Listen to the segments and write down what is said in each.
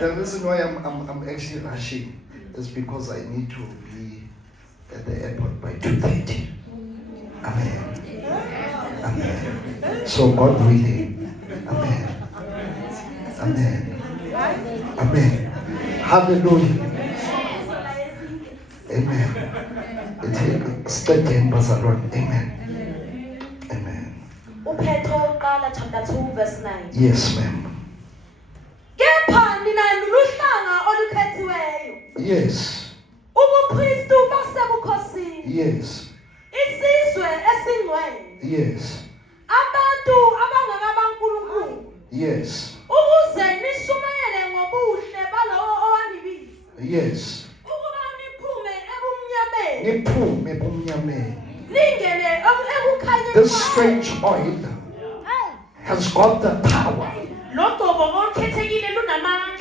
The reason why I'm actually rushing is because I need to be at the airport by 2:30. Amen. Amen. So God willing. Amen. Amen. Amen. Hallelujah. Amen. It's Amen. Amen. UPetro uqala chapter 2 verse 9. Yes, ma'am. Kepha nina nuluhlanga olukhethiweyo. Yes. Ubupristu basebukhosini. Yes. Isizwe esingcwele. Yes. Abantu abangakabankulunkulu. Yes. Ukuze nishumayele ngobuhle balowo owanibisa. Yes. Ukuba niphume ebumnyameni. Niphume ebumnyameni. Ningene ekukhanyeni. This strange oil has got the power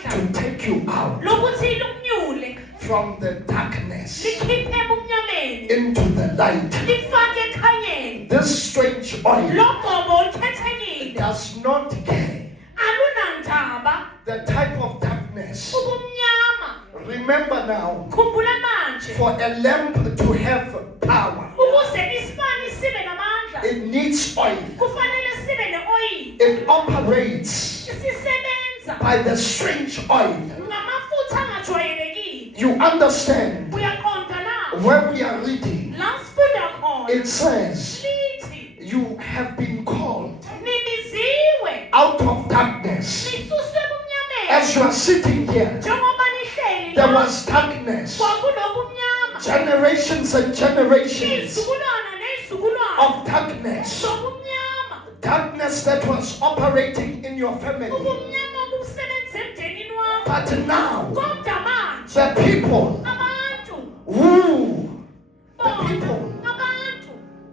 to take you out from the darkness into the light. This strange oil does not care the type of darkness. Remember now, for a lamp to have power, it needs oil. It operates by the strange oil. You understand? When we are reading, it says you have been called out of darkness. As you are sitting here, there was darkness. Generations and generations of darkness. Darkness that was operating in your family. But now, the people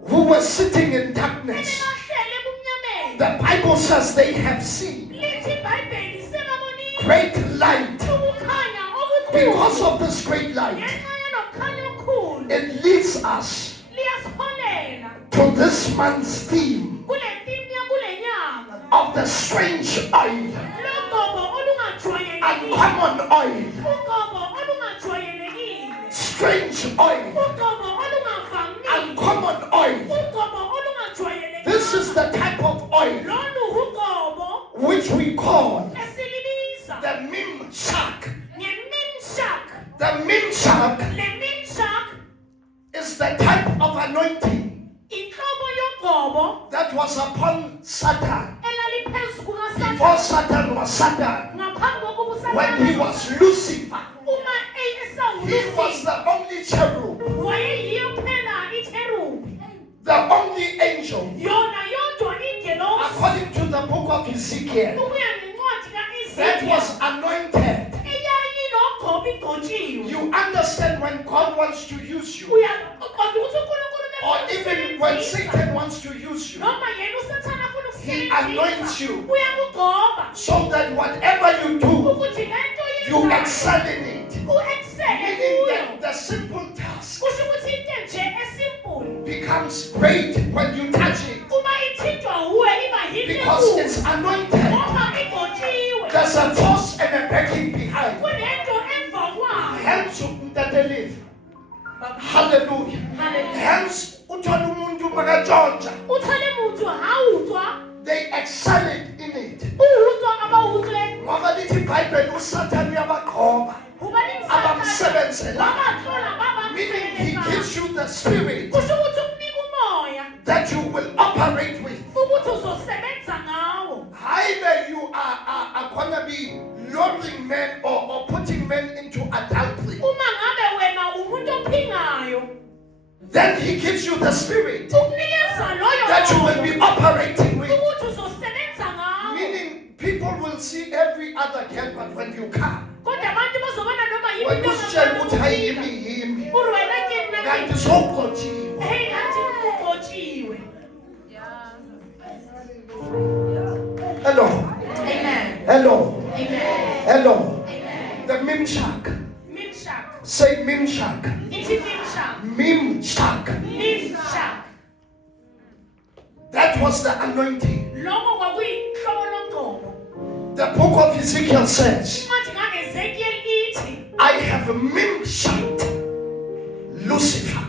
who were sitting in darkness, the Bible says they have seen great light. Because of this great light, it leads us to this month's theme of the strange oil, uncommon oil, strange oil, uncommon oil. This is the type of oil which we call the Mimshak. The Mimshak is the type of anointing that was upon Satan. Before Satan was Satan, when he was Lucifer, he was the only cherub, the only angel. According to the book of Ezekiel, that was anointed. You understand when God wants to use you, or even when Satan wants to use you, he anoints you so that whatever you do, you excel in it. Meaning that the simple task becomes great when you touch it, because it's anointed. There's a force and a backing behind. Hence, hallelujah. Hence, they excelled in it. Meaning he gives you the spirit that you will operate with. Either you are going to be luring men or putting men into adultery. Then he gives you the spirit that you will be operating with. Meaning people will see every other girl, but when you come, when you share with him, that is so good. Hello. Amen. Hello. Amen. Hello. Amen. The Mimshak. Mimshak. Say Mimshak. Mimshak. Mimshak. That was the anointing. The book of Ezekiel says mentioned Lucifer.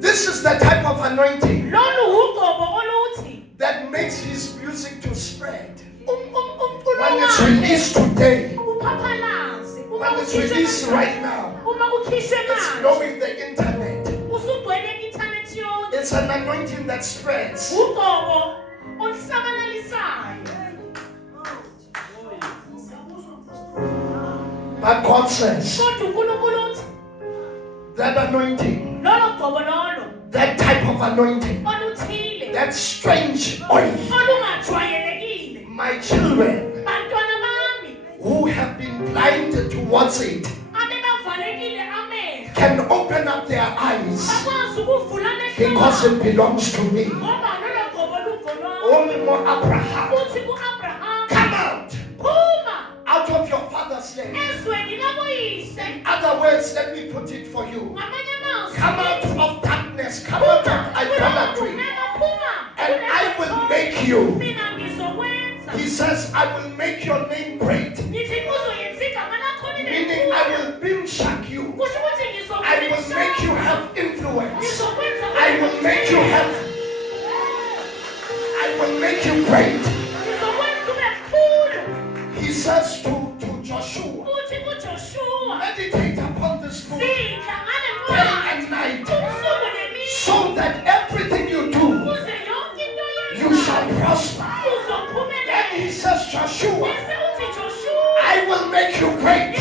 This is the type of anointing that makes his music to spread. When it's released today, when it's released right now, it's knowing the internet. It's an anointing that spreads. But God says that anointing, that type of anointing, that strange oil, my children who have been blinded towards it can open up their eyes because it belongs to me. Only more Abraham, come out of your father's land. In other words, let me put it for you. Come out of darkness, come out of idolatry, and I will make you. He says, I will make your name great. Meaning I will bimshak you. I will make you have influence. I will make you have. I will make you great. He says to Joshua, meditate upon this book day and night, so that everything you do, you shall prosper. Then he says, Joshua, I will make you great.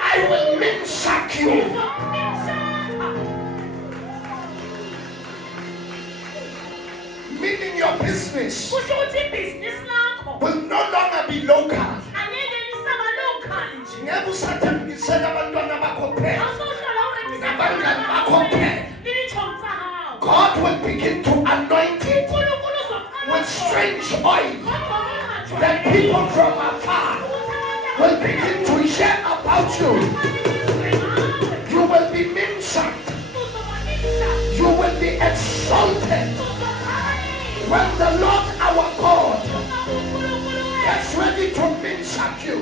I will mensack you. Meaning your business will no longer be local. God will begin to anoint it with strange oil that people from afar will begin to hear about you. You will be mentioned. You will be exalted. When the Lord our God gets ready to mention you,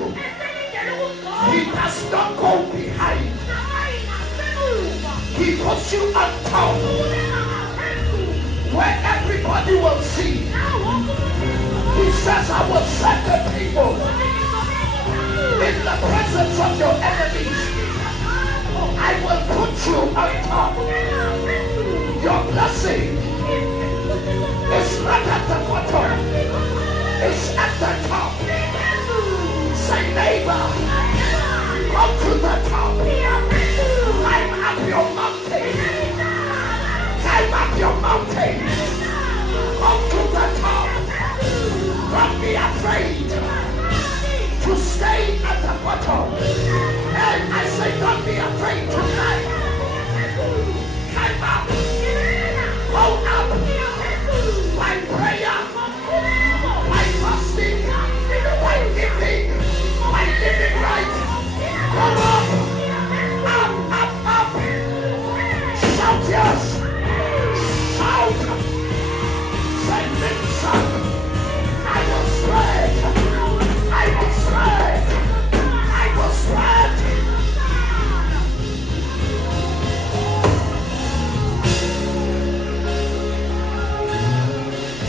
he does not go behind. He puts you on top where everybody will see. He says, I will set the people in the presence of your enemies. I will put you on top. Your blessing is not at the bottom. It's at the top. Say, neighbor, come to the top. Climb up your mountain. Climb up your mountain. Come to the top. Don't be afraid to stay at the bottom. And I say, don't be afraid tonight. Climb up. Go up. By prayer. By fasting. By giving. By living right. Go up. Up, up, up. Shout yes. Shout. Say, Nixon. I will spread. I will spread. I will spread.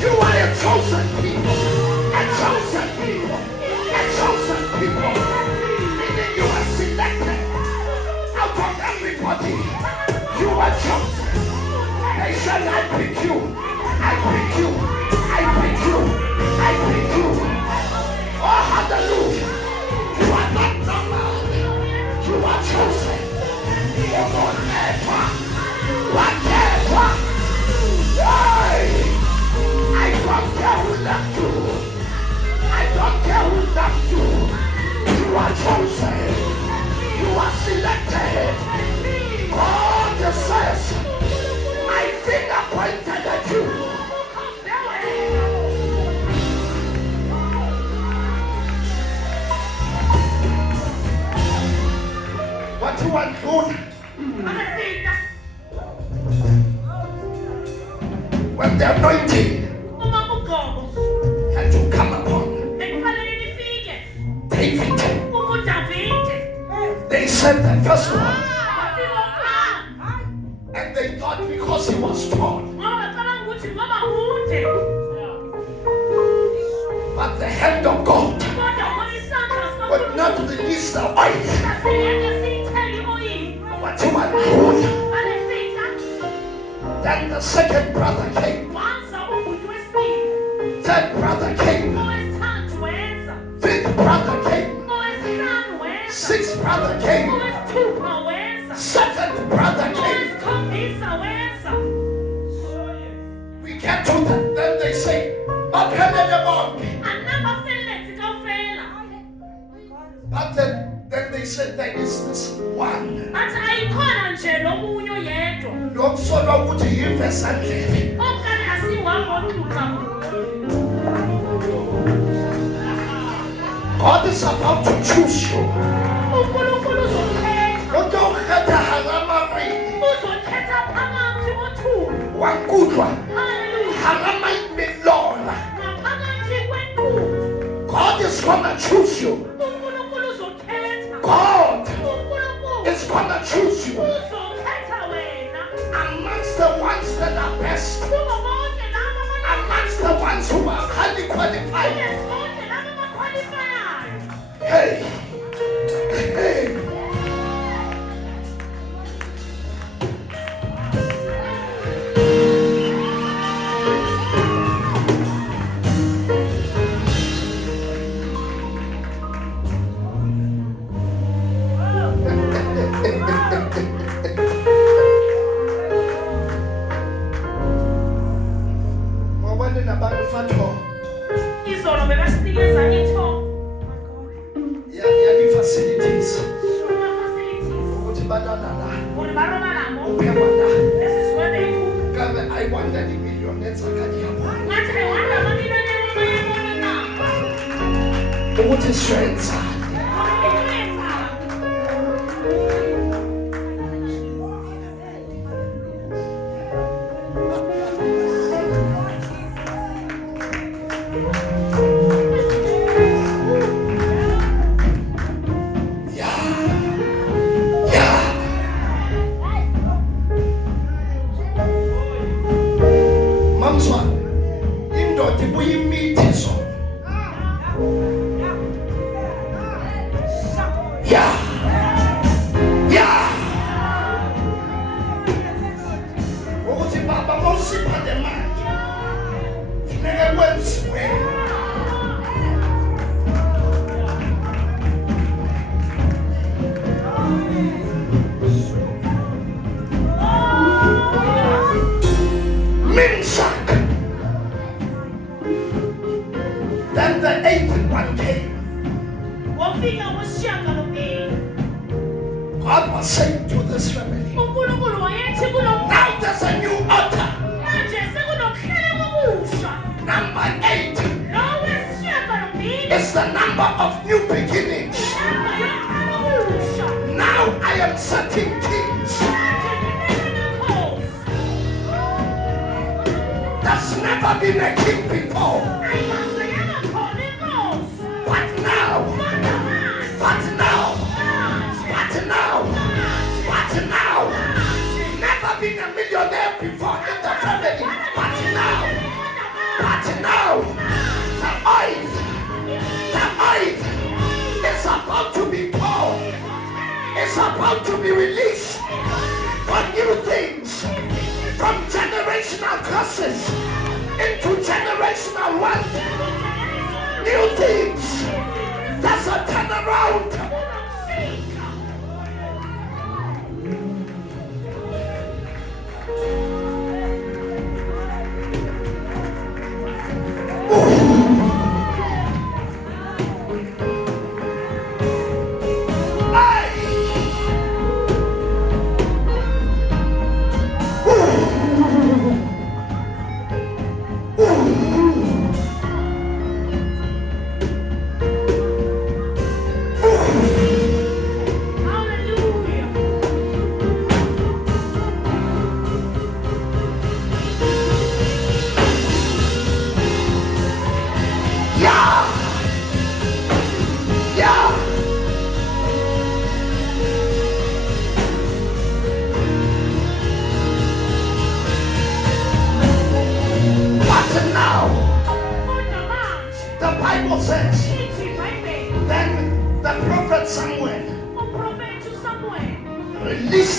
You are a chosen people. A chosen people. A chosen people. Meaning you are selected out of everybody. You are chosen. They said, I pick you. I pick you. I pick you. I pick you. Oh, hallelujah. You are not normal. You are chosen. Whatever. Whatever. Hey! I don't care who left you. I don't care who left you. You are chosen. You are selected. God says, my finger pointed at you. What you want good? When the anointing had to come upon, said the first one. And they thought because he was tall. But the hand of God would not release the oil. But you are good. Then the second brother came. Third brother came. Fifth brother came. Sixth brother came. Seventh brother came. We get to them, then they say, but then they said there is this one. God is about to choose you. God is gonna choose you. God is gonna choose you amongst the ones that are best, amongst the ones who are highly qualified. Hey, hey. I wonder the millionaires are what is strength? Then the eighth one came. God was saying to this family, now there's a new altar. Number 8 is the number of new beginnings. Now I am setting kings. There's never been a king before. But now, never been a millionaire before in the family. But now, the oil is about to be poured. It's about to be released for new things, from generational curses into generational wealth. New things. That's a turnaround.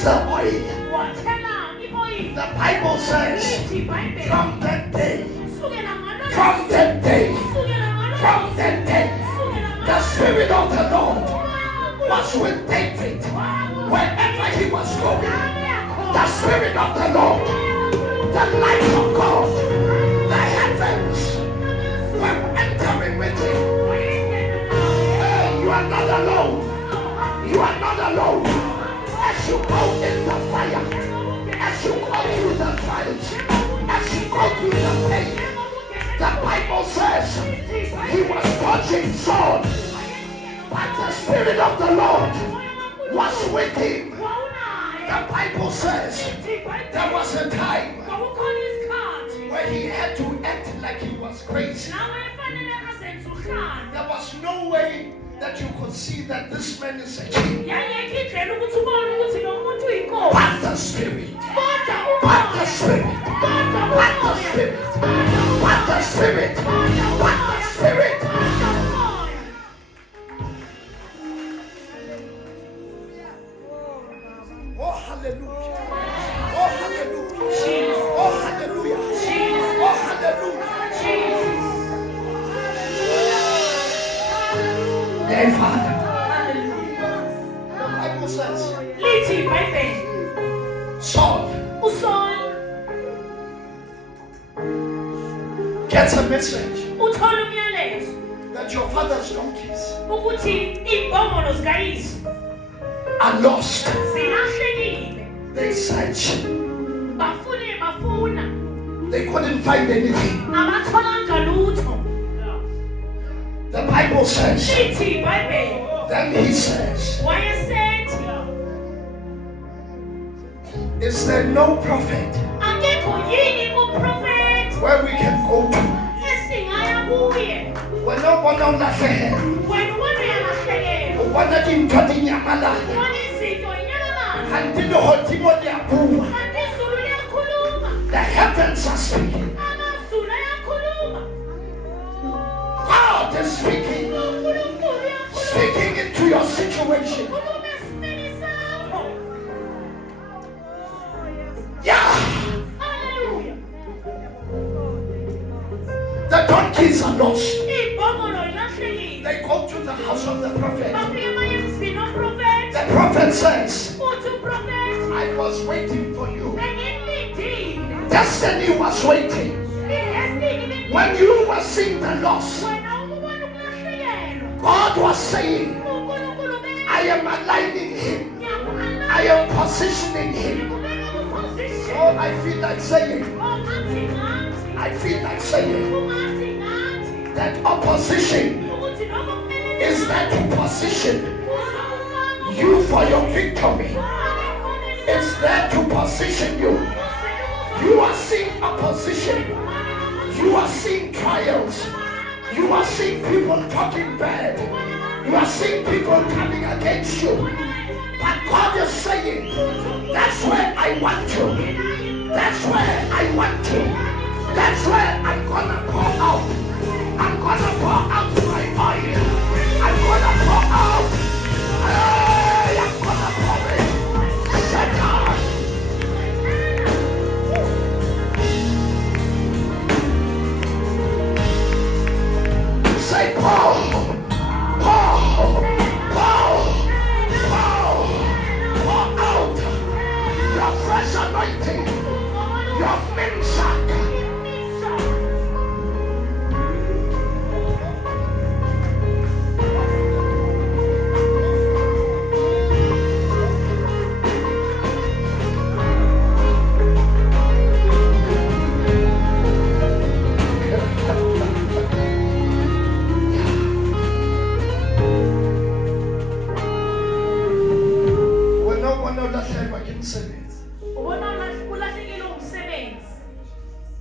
the oil. The Bible says, from that day, the Spirit of the Lord was with David. Wherever he was going, the Spirit of the Lord, the light of God, the heavens were entering with him. Hey, you are not alone. You are not alone. As you go in the fire, as you go through the trials, as you go through the pain, the Bible says he was watching Saul, but the Spirit of the Lord was with him. The Bible says there was a time where he had to act like he was crazy. There was no way that you could see that this man is a king. But the Spirit, but the Spirit, but the Spirit, but the Spirit, but the Spirit. Oh, hallelujah. Oh, hallelujah. Oh, hallelujah. Oh, hallelujah. Dear Father, the Bible says, Saul gets a message that your father's donkeys are lost. They searched. They couldn't find anything. The Bible says, then he says, is there no prophet where we can go to? When no one on the head, one of them cutting your mother, and did the whole thing on their boom. The heavens are speaking. God is speaking. Speaking into your situation. Yeah. The donkeys are lost. They go to the house of the prophet. The prophet says, I was waiting for you. Destiny was waiting. When you were seeing the loss, God was saying, I am aligning him. I am positioning him. Oh, I feel like saying, that opposition is there to position you for your victory. It's there to position you. You are seeing opposition. You are seeing trials. You are seeing people talking bad. You are seeing people coming against you. But God is saying, that's where I want you. That's where I want you. That's where I'm gonna pour out. I'm gonna pour out my oil. I'm gonna pour out. I'm gonna pour it. Say, pour, pour, pour, pour, pour out your fresh anointing, your mensaje.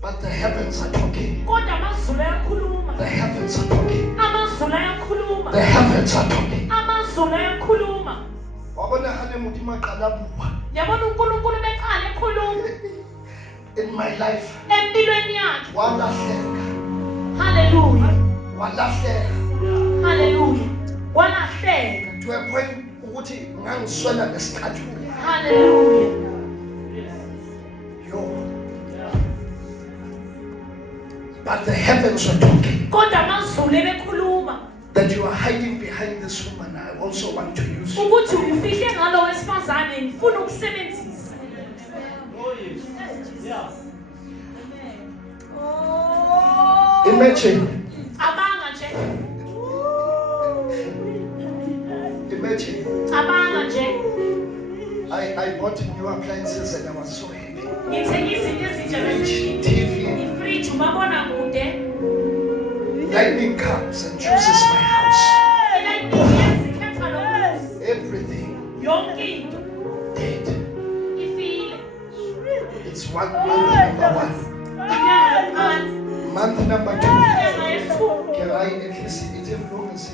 But the heavens are talking. The heavens are talking. The heavens are talking. In my life, hallelujah. Hallelujah. To a point ukuthi ngangiswela ngesikhathula. Hallelujah. Yo. But the heavens were talking. Kodwa amazulu ebekhuluma That you are hiding behind this woman. I also want to use you. ukuthi ufihle ngalo wesifazane ngifuna ukusebenzisa. Imagine. Abanga nje. Imagine. Abanga nje. I bought new appliances and I was so happy. Ngithenge izinto ezintsha Fridge, TV. ifridge umabona kude. Lightning comes and chooses my house. Everything Yonke into dead. ifile. It's one month number one. Month number two. Can I at least it's a long as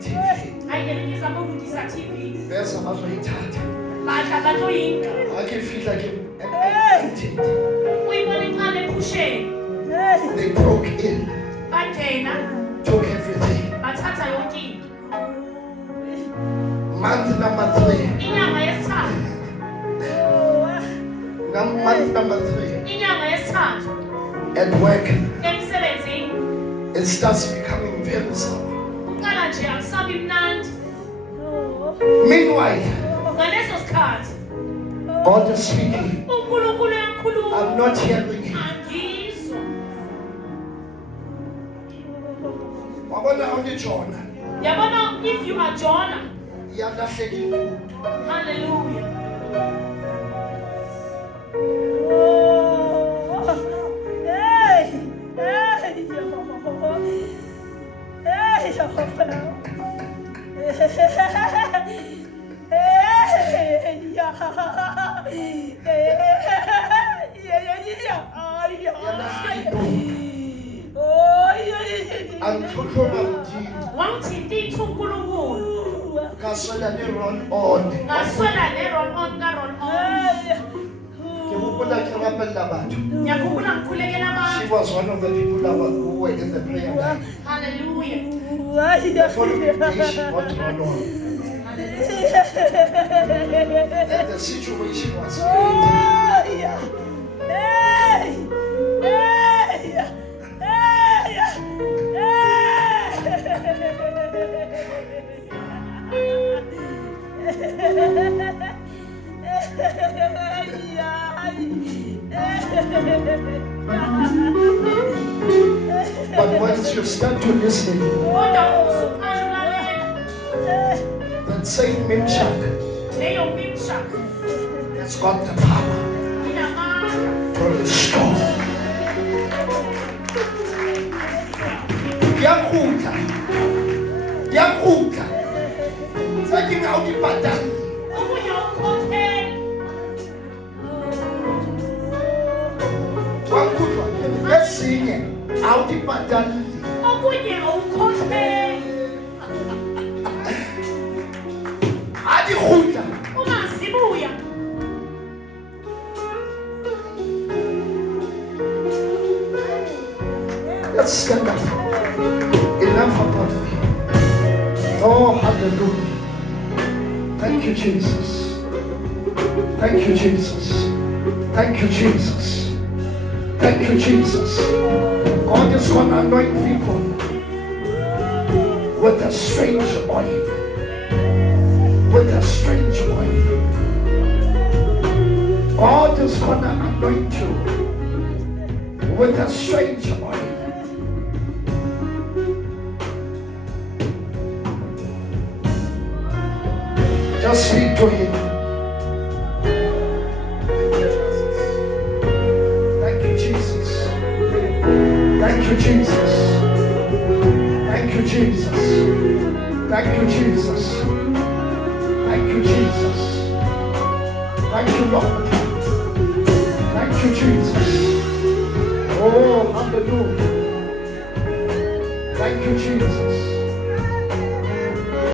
TV? Ayelekeza mokudisa TV. There's a matter of time. Badla batoyinka. I can feel like empty. Uyibona incane epusheni. They broke in, Bangena took everything. bathatha yonke into. Month number three. Inyanga yesithathu. Month number three. Inyanga yesithathu. At work, Emsebenzini it starts becoming very sour. uqala nje akusabi mnandi. Meanwhile, Ngaleso sikhathi God is speaking. uNkulunkulu uyakhuluma. I'm not hearing him. Angizwa. Wabona only Jonah. Yabona if you are Jonah. Yalahlekile. Hallelujah. Angithuthuma ukuthi Wangithinta uNkulunkulu. kaswela ne roll on. Ngaswela ne-roll on ka-roll on. Ke hopola ke rapella batho. Ngiyakhumbula ngikhulekela She abantu. was one of the people who were in the prayer line. Hallelujah. The following day she got roll on. And the situation was very But once you start to listen, Kodwa usuqala ulalela. that same Mimshak Leyo Mimshak has got the power inamandla to restore. Yakuta. Taking out the pattern. okunye ukhokheli. Wakutwa. Let's sing it. Out the pattern. Okunye ukhokheli. Adi kuta. Ungazibuya. Let's stand up. Enough about me. Oh, hallelujah. Thank you, Jesus. Thank you, Jesus. Thank you, Jesus. Thank you, Jesus. God is going to anoint people with a strange oil. With a strange oil. God is going to anoint you with a strange oil. Just speak to him. Thank you, Jesus. Thank you, Jesus. Thank you, Jesus. Thank you, Jesus. Thank you, Jesus. Thank you, Lord. Thank you, Jesus. Oh, hallelujah. Thank you, Jesus.